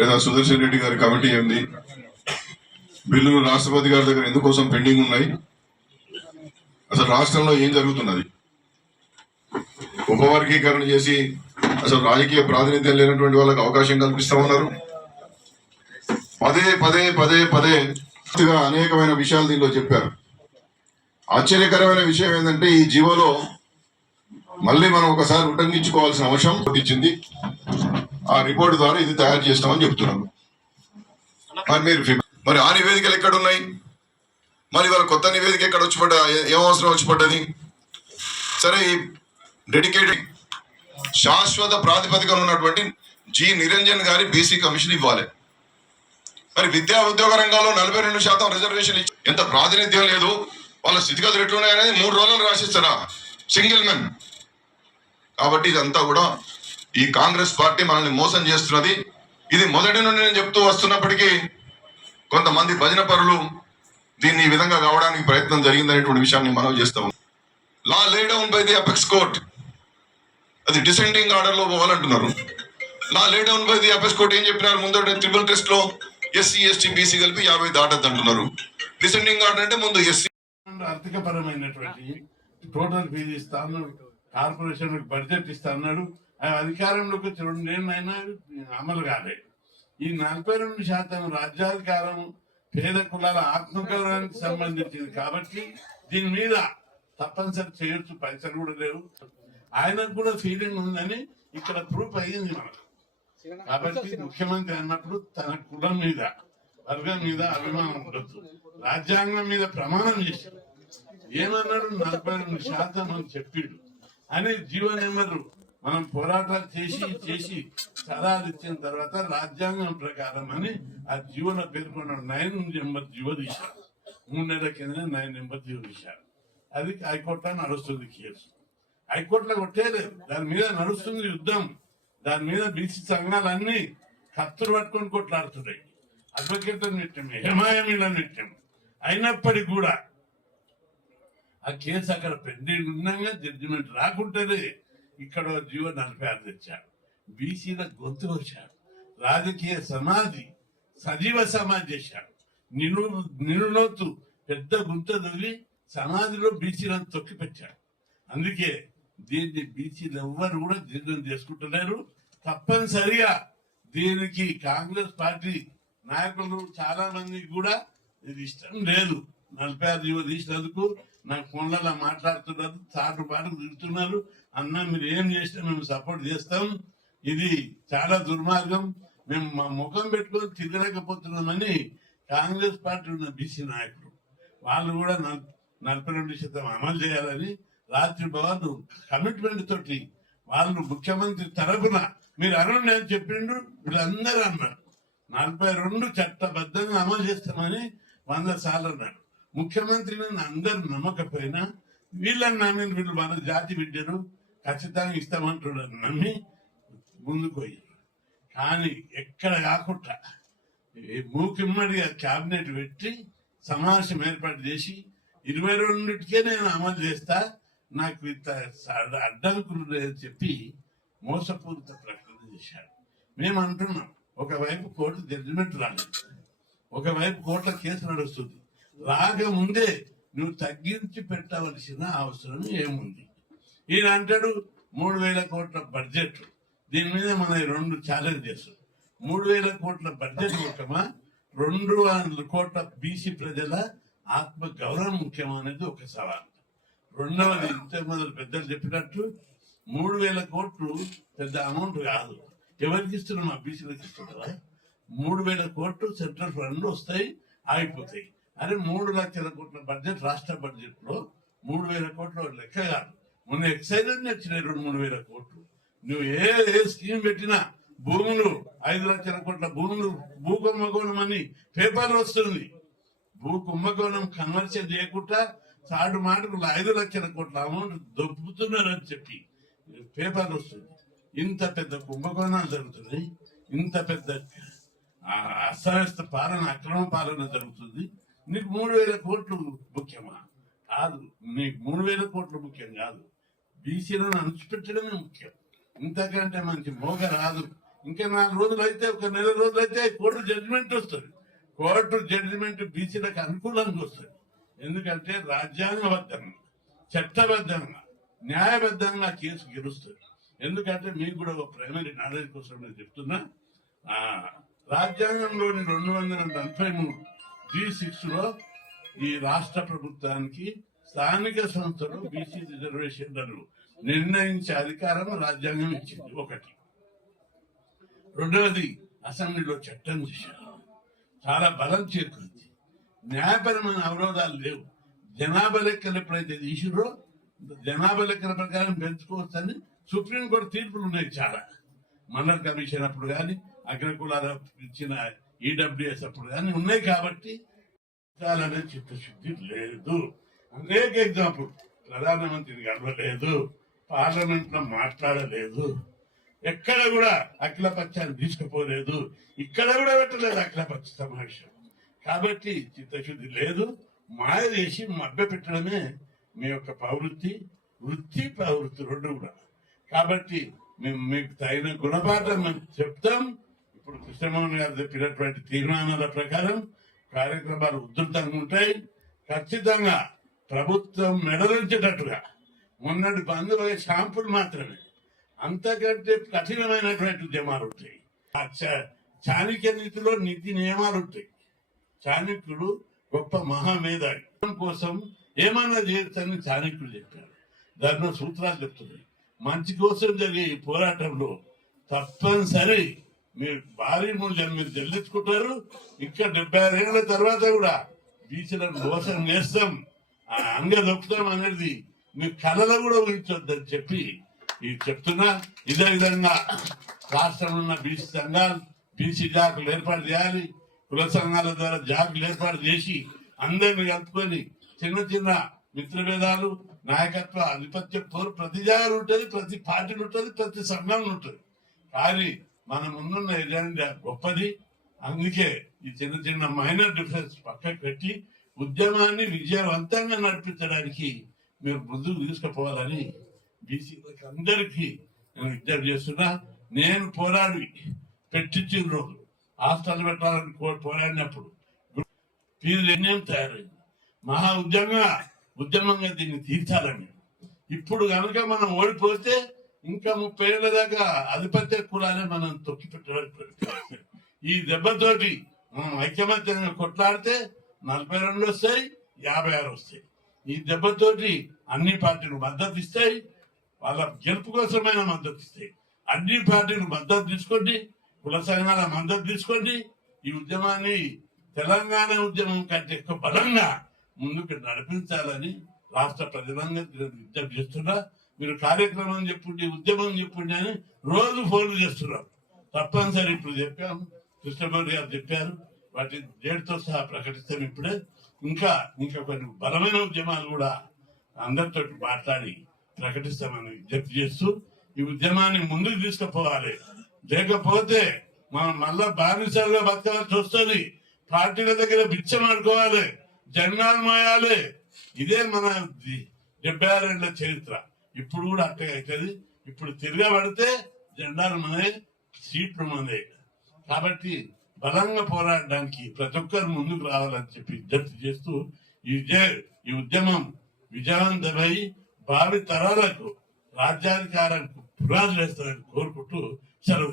లేదా సుదర్శన్ రెడ్డి గారి కమిటీ ఏంది బిల్లులు రాష్ట్రపతి గారి దగ్గర ఎందుకోసం పెండింగ్ ఉన్నాయి? అసలు రాష్ట్రంలో ఏం జరుగుతున్నది? ఉపవర్గీకరణ చేసి అసలు రాజకీయ ప్రాతినిధ్యం లేనటువంటి వాళ్ళకి అవకాశం కల్పిస్తామన్నారు పదే పదే పదే పదే పూర్తిగా అనేకమైన విషయాలు దీనిలో చెప్పారు. ఆశ్చర్యకరమైన విషయం ఏంటంటే ఈ జీవోలో మళ్ళీ మనం ఒకసారి ఉటంకించుకోవాల్సిన అవసరం ఇచ్చింది. ఆ రిపోర్ట్ ద్వారా ఇది తయారు చేస్తామని చెప్తున్నాను మరి మీరు మరి ఆ నివేదికలు ఎక్కడ ఉన్నాయి మరి వాళ్ళ కొత్త నివేదిక ఎక్కడ వచ్చి పడ్డ? ఏ- ఏం అవసరం వచ్చి పడ్డది? సరే ఈ డెడికేటెడ్ శాశ్వత ప్రాతిపదికన ఉన్నటువంటి జి నిరంజన్ గారి బీసీ కమిషన్ ఇవ్వాలి. మరి విద్యా ఉద్యోగ రంగాల్లో నలభై రెండు శాతం రిజర్వేషన్ ఇచ్చి ఎంత ప్రాతినిధ్యం లేదు. వాళ్ళ స్థితిగతులు ఎట్లున్నాయనేది మూడు రోజులు రాసిస్తారా? Single men. కాబట్టి ఇదంతా కూడా ఈ కాంగ్రెస్ పార్టీ మనల్ని మోసం చేస్తున్నది. ఇది మొదటి నుండి నేను చెప్తూ వస్తున్నప్పటికీ కొంతమంది భజన పరులు దీన్ని ఈ విధంగా కావడానికి ప్రయత్నం జరిగిందనేటువంటి విషయాన్ని మనం చేస్తాం law lay down by the apex court. అది డిసెండింగ్ ఆర్డర్లో పోవాలంటున్నారు. Law lay down by the apex court ఏం చెప్పినారు? ముందు ట్రిపుల్ టెస్ట్లో ఎస్సీ ఎస్టీ బీసీ కలిపి యాభై దాటద్దు అంటున్నారు డిసెండింగ్ ఆర్డర్ అంటే ముందు ఎస్సీ. ఆర్థిక పరమైనటువంటి టోటల్ ఫీజు ఇస్తా అన్నాడు. కార్పొరేషన్ బడ్జెట్ ఇస్తా అన్నాడు. ఆ అధికారంలోకి వచ్చి రెండేళ్ళు అమలు కాలేదు ఈ నలభై రెండు శాతం రాజ్యాధికారం పేద కులాల ఆత్మగౌరవానికి సంబంధించింది కాబట్టి దీని మీద తప్పనిసరి చేయొచ్చు పైసలు కూడా లేవు. ఆయనకు కూడా ఫీలింగ్ ఉందని ఇక్కడ ప్రూఫ్ అయ్యింది మనకు. కాబట్టి ముఖ్యమంత్రి అన్నప్పుడు తన కులం మీద వర్గం మీద అభిమానం ఉండొచ్చు రాజ్యాంగం మీద ప్రమాణం చేశాడు. ఏమన్నాడు? నలభై రెండు శాతం అని చెప్పిండు. అని జీవో నెంబర్ మనం పోరాటాలు చేసి చేసి సలహాలు ఇచ్చిన తర్వాత రాజ్యాంగం ప్రకారం అని ఆ జీవోలో పేర్కొన్న నైన్ నెంబర్ జీవో తీశారు. మూడు నెలల కింద నైన్ నెంబర్ జీవో తీశారు. అది హైకోర్టులో నడుస్తుంది కేసు. హైకోర్టులో కొట్టేయలేదు. దాని మీద నడుస్తుంది యుద్ధం. దాని మీద బీసీ సంఘాలన్నీ కత్తులు పట్టుకొని కొట్లాడుతున్నాయి. అడ్వకేట్ నిత్యం హేమాయమీల నిత్యం అయినప్పటికీ కూడా ఆ కేసు అక్కడ పెండింగ్ ఉండగా జడ్జిమెంట్ రాకుంటేనే ఇక్కడ జీవో నలభై ఆరు తెచ్చాడు. బీసీల గొంతు వచ్చాడు. రాజకీయ సమాధి సజీవ సమాధి చేశాడు. నిను నిలులోతు పెద్ద గుంత తగిలి సమాధిలో బీసీలను తొక్కి పెట్టాడు. అందుకే దీన్ని బీసీలు ఎవ్వరు కూడా జీర్ణం చేసుకుంటున్నారు తప్పనిసరిగా దీనికి కాంగ్రెస్ పార్టీ నాయకులు చాలా మందికి కూడా ఇది ఇష్టం లేదు. నలభై ఆరు జీవో తీసినందుకు నాకు ఫోన్లలో మాట్లాడుతున్నారు చాటు పాటు తిడుతున్నారు అన్న మీరు ఏం చేసినా మేము సపోర్ట్ చేస్తాం. ఇది చాలా దుర్మార్గం. మేము మా ముఖం పెట్టుకొని తిరగలేకపోతున్నామని కాంగ్రెస్ పార్టీ ఉన్న బీసీ నాయకులు. వాళ్ళు కూడా నలభై రెండు శాతం అమలు చేయాలని రాత్రి భవన్ కమిట్మెంట్ తోటి వాళ్ళు ముఖ్యమంత్రి తరపున మీరు అనండి అని చెప్పిండు వీళ్ళందరూ అన్నారు. నలభై రెండు చట్టబద్ధంగా అమలు చేస్తామని వంద సార్లు అన్నాడు ముఖ్యమంత్రి నన్ను అందరు నమ్మకపోయినా వీళ్ళని నమ్మిన వీళ్ళు మన జాతి బిడ్డను ఖచ్చితంగా ఇస్తామంటున్నారు నమ్మి ముందుకు కానీ ఎక్కడ కాకుండా మూకిమ్మడిగా క్యాబినెట్ పెట్టి సమావేశం ఏర్పాటు చేసి ఇరవై రెండింటికే నేను అమలు చేస్తా నాకు ఇంత అడ్డంకులు లేదని చెప్పి మోసపూరిత ప్రకటన చేశాడు. మేము అంటున్నాం ఒకవైపు కోర్టు జడ్జిమెంట్ రాలేదు ఒకవైపు కోర్టులో కేసు నడుస్తుంది. రాకముందే నువ్వు తగ్గించి పెట్టవలసిన అవసరం ఏముంది? ఈయన అంటాడు మూడు వేల కోట్ల బడ్జెట్ దీని మీద మన రెండు ఛాలెంజెస్ మూడు వేల కోట్ల బడ్జెట్ ముఖ్యమా రెండు వందల కోట్ల బీసీ ప్రజల ఆత్మ గౌరవం ముఖ్యమా అనేది ఒక సవాల్. రెండవది ఇంత మొదలు పెద్దలు చెప్పినట్టు మూడు వేల కోట్లు పెద్ద అమౌంట్ కాదు. ఎవరికి ఇస్తున్నాం? ఆ బీసీలకు ఇస్తున్నారా? మూడు వేల కోట్లు సెంట్రల్ ఫండ్ వస్తాయి ఆగిపోతాయి. అరే మూడు లక్షల కోట్ల బడ్జెట్ రాష్ట్ర బడ్జెట్లో మూడు వేల కోట్ల లెక్క కాదు. మొన్న ఎక్సైజ్ వచ్చినాయి రెండు మూడు వేల కోట్లు. నువ్వు ఏ ఏ స్కీమ్ పెట్టినా భూములు ఐదు లక్షల కోట్ల భూములు భూ కుంభకోణం అని పేపర్ వస్తుంది. భూ కుంభకోణం కన్వర్షన్ చేయకుండా సాటు మాటకు ఐదు లక్షల కోట్ల అమౌంట్ దొబ్బుతున్నారని చెప్పి పేపర్ వస్తుంది. ఇంత పెద్ద కుంభకోణాలు జరుగుతున్నాయి. ఇంత పెద్ద అస్తవ్యస్త పాలన అక్రమ పాలన జరుగుతుంది. నీకు మూడు వేల కోట్లు ముఖ్యమా? కాదు. నీకు మూడు వేల కోట్లు ముఖ్యం కాదు. బీసీలను అణచిపెట్టడమే ముఖ్యం. ఇంతకంటే మంచి మోగ రాదు. ఇంకా నాలుగు రోజులు అయితే ఒక నెల రోజులు అయితే కోర్టు జడ్జిమెంట్ వస్తుంది. కోర్టు జడ్జిమెంట్ బీసీలకు అనుకూలంగా వస్తుంది. ఎందుకంటే రాజ్యాంగబద్ధంగా చట్టబద్ధంగా న్యాయబద్ధంగా కేసు గెలుస్తుంది. ఎందుకంటే మీకు కూడా ఒక ప్రైమరీ నాలెడ్జ్ కోసం నేను చెప్తున్నా. ఆ, రాజ్యాంగంలోని రెండు వందల నలభై మూడు జీ సిక్స్లో ఈ రాష్ట్ర ప్రభుత్వానికి స్థానిక సంస్థలు బీసీ రిజర్వేషన్లను నిర్ణయించే అధికారం రాజ్యాంగం ఇచ్చింది. ఒకటి. రెండవది అసెంబ్లీలో చట్టం చేశారు. చాలా బలం చేకూరింది. న్యాయపరమైన అవరోధాలు లేవు. జనాభా లెక్కలు ఎప్పుడైతే తీసిరో జనాభా లెక్కల ప్రకారం పెంచుకోవచ్చని సుప్రీంకోర్టు తీర్పులు ఉన్నాయి చాలా. మండల్ కమిషన్ అప్పుడు కానీ అగ్రకులాల ఇచ్చిన ఈడబ్ల్యూఎస్ అప్పుడు కానీ ఉన్నాయి కాబట్టి చాలనే చిత్తశుద్ధి లేదు. అనేక ఎగ్జాంపుల్ ప్రధానమంత్రిని గడవలేదు పార్లమెంట్లో మాట్లాడలేదు. ఎక్కడ కూడా అఖిలపక్షాన్ని తీసుకుపోలేదు. ఇక్కడ కూడా పెట్టలేదు అఖిలపక్ష సమావేశం. కాబట్టి చిత్తశుద్ధి లేదు. మాయ చేసి మభ్య పెట్టడమే మీ యొక్క ప్రవృత్తి. వృత్తి ప్రవృత్తి రెండు కూడా. కాబట్టి మేము మీకు తగిన గుణపాఠం మేము చెప్తాం. ఇప్పుడు కృష్ణమోహన్ గారు చెప్పినటువంటి తీర్మానాల ప్రకారం కార్యక్రమాలు ఉధృతంగా ఉంటాయి. ఖచ్చితంగా ప్రభుత్వం మెడలించేటట్టుగా మొన్నటి బంద్ షాంపుల్ మాత్రమే. అంతకంటే కఠినమైనటువంటి ఉద్యమాలు ఉంటాయి. ఆ చ- చాణక్య నీతిలో నీతి నియమాలు ఉంటాయి. చాణక్యుడు గొప్ప మహామేధావి. కోసం ఏమన్నా చేయొచ్చని చాణక్యుడు చెప్పారు దాంట్లో సూత్రాలు చెప్తున్నాయి. మంచి కోసం జరిగే ఈ పోరాటంలో తప్పనిసరి మీరు భారీ మూల్యం మీరు చెల్లించుకుంటారు ఇంకా డెబ్బై ఆరు ఏళ్ళ తర్వాత కూడా బీసీలను మోసం చేస్తాం. ఆ అంగ దొక్కుతాం అనేది మీ కళలో కూడా ఊహించొద్దని చెప్పి ఇది చెప్తున్నా. ఇదే విధంగా రాష్ట్రంలో ఉన్న బీసీ సంఘాలు బీసీ జాకులు ఏర్పాటు చేయాలి. కుల సంఘాల ద్వారా జాకులు ఏర్పాటు చేసి అందరిని కలుపుకొని చిన్న చిన్న మిత్రభేదాలు నాయకత్వ ఆధిపత్య పోరు ప్రతి జాగాలు ఉంటుంది ప్రతి పార్టీలు ఉంటుంది ప్రతి సంఘం ఉంటుంది. కానీ మన ముందున్న ఎజెండా గొప్పది. అందుకే ఈ చిన్న చిన్న మైనర్ డిఫరెన్స్ పక్కకు పెట్టి ఉద్యమాన్ని విజయవంతంగా నడిపించడానికి మీరు ముందుకు తీసుకుపోవాలని బీసీలకు అందరికీ నేను విజ్ఞప్తి చేస్తున్నా. నేను పోరాడి పెట్టించిన రోజు హాస్టల్ పెట్టాలని పోరాడినప్పుడు ఫీజు నిర్ణయం తయారైంది. మహా ఉద్యమంగా ఉద్యమంగా దీన్ని తీర్చాలని. ఇప్పుడు కనుక మనం ఓడిపోతే ఇంకా ముప్పై ఏళ్ళ దాకా ఆధిపత్య కులాలే మనం తొక్కి పెట్టడానికి ఈ దెబ్బతోటి మనం ఐకమత్యంగా కొట్లాడితే నలభై రెండు వస్తాయి యాభై ఆరు వస్తాయి. ఈ దెబ్బతోటి అన్ని పార్టీలు మద్దతు ఇస్తాయి వాళ్ళ గెలుపు కోసమైన మద్దతు ఇస్తాయి. అన్ని పార్టీలు మద్దతు తీసుకోండి కుల సంఘాల మద్దతు తీసుకోండి. ఈ ఉద్యమాన్ని తెలంగాణ ఉద్యమం కంటే ఎక్కువ బలంగా ముందుకు నడిపించాలని రాష్ట్ర ప్రజలంగా విజ్ఞప్తి చేస్తున్నా. మీరు కార్యక్రమం చెప్పుండి ఉద్యమం చెప్పుండి అని రోజు ఫోన్లు చేస్తున్నారు. తప్పనిసరి ఇప్పుడు చెప్పాం కృష్ణమూర్తి గారు చెప్పారు వాటి డేట్తో సహా ప్రకటిస్తాం ఇప్పుడే. ఇంకా ఇంకా కొన్ని బలమైన ఉద్యమాలు కూడా అందరితో మాట్లాడి ప్రకటిస్తామని విజ్ఞప్తి చేస్తూ ఈ ఉద్యమాన్ని ముందుకు తీసుకుపోవాలి. లేకపోతే మనం మళ్ళా బానిసలుగా బతకాల్సి వస్తుంది. పార్టీల దగ్గర బిచ్చం ఆడుకోవాలి జెండాలు మోయాలి. ఇదే మన డెబ్బై ఆరేళ్ళ చరిత్ర. ఇప్పుడు కూడా అట్టే అవుతుంది. ఇప్పుడు తిరగబడితే జెండాలు మనది సీట్లు మనది. కాబట్టి బలంగా పోరాడడానికి ప్రతి ఒక్కరు ముందుకు రావాలని చెప్పి విజ్ఞప్తి చేస్తూ ఈ విజయ ఈ ఉద్యమం విజయవంతమై భావి తరాలకు రాజ్యాధికారానికి పునాదులు వేస్తారని కోరుకుంటూ సెలవు